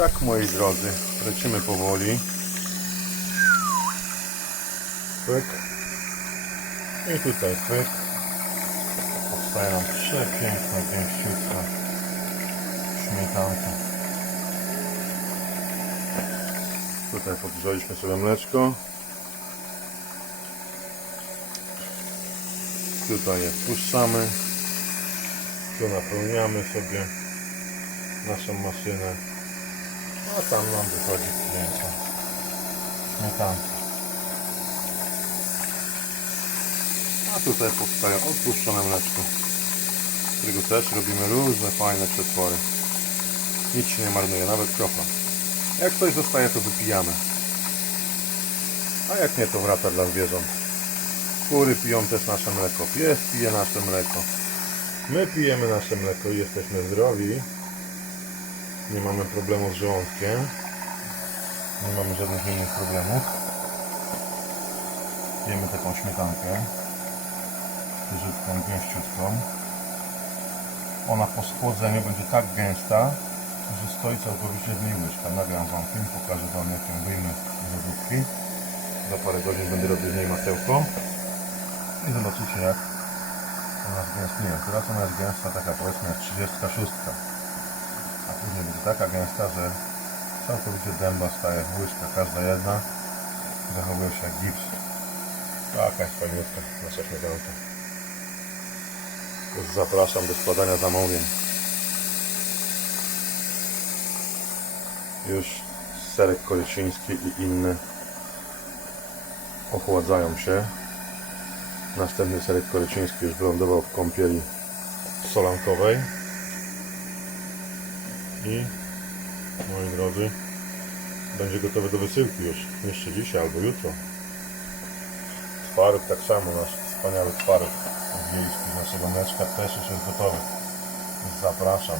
Tak, moi drodzy, lecimy powoli. Pyk. I tutaj pyk. Powstaje nam przepiękna, gęściutka śmietanka. Tutaj podgrzaliśmy sobie mleczko. Tutaj je wpuszczamy. Tu napełniamy sobie naszą maszynę. A tam nam wychodzi piękna śmietanka. A tutaj powstaje odpuszczone mleczko, z którego też robimy różne fajne przetwory. Nic się nie marnuje, nawet kropla. Jak coś zostaje, to wypijamy. A jak nie, to wraca dla zwierząt. Kury piją też nasze mleko, pies pije nasze mleko. My pijemy nasze mleko i jesteśmy zdrowi. Nie mamy problemu z żołądkiem. Nie mamy żadnych innych problemów. Pijemy taką śmietankę. Żytką, gęściutką. Ona po schłodzeniu będzie tak gęsta, że stoi całkowicie z niej łyżka. Nagram Wam film, pokażę Wam jak ją wyjmę z lodówki. Za parę godzin będę robił z niej masełko. I zobaczycie jak ona zgęstnieje. Teraz ona jest gęsta taka powiedzmy jak 36. A później będzie taka gęsta, że całkowicie dęba staje łyżka. Każda jedna zachowuje się jak gips. Taka jest fajniutka nasza śmietanka. Już zapraszam do składania zamówień. Już serek kolesiński i inne ochładzają się. Następny serek koleciński już wylądował w kąpieli solankowej. I moi drodzy, będzie gotowy do wysyłki już. Jeszcze dzisiaj albo jutro. Twaróg tak samo, nasz wspaniały twaróg wiejski z naszego mleczka też już jest gotowy. Zapraszam.